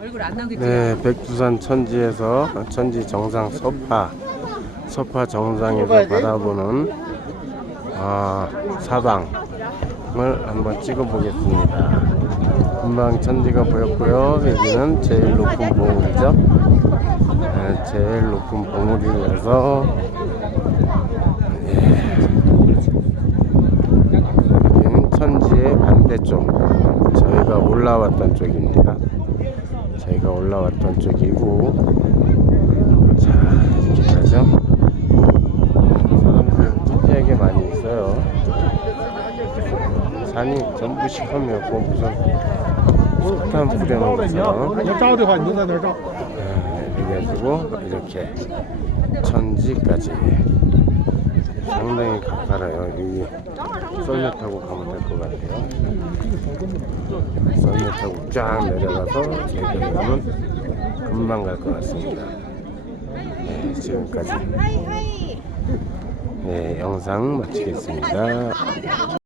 얼굴 안 나오겠지? 네, 백두산 천지에서 천지 정상 서파 서파 정상에서 바라보는 아, 사방을 한번 찍어보겠습니다. 금방 천지가 보였고요. 여기는 제일 높은 봉우리죠. 네, 제일 높은 봉우리에서 예. 여기는 천지의 반대쪽 저희가 올라왔던 쪽입니다. 저희가 올라왔던 쪽이고. 자 이렇게 가죠. 사람들 특이하게 많이 있어요. 산이 전부 식품이었고 무슨 폭탄 부대만처럼 해가지고 이렇게 천지까지 상당히 가파라요. 여기 쏠려타고 가면 될 것 같아요. 쫙 내려가서 저희들은 금방 갈 것 같습니다. 네, 지금까지. 네, 영상 마치겠습니다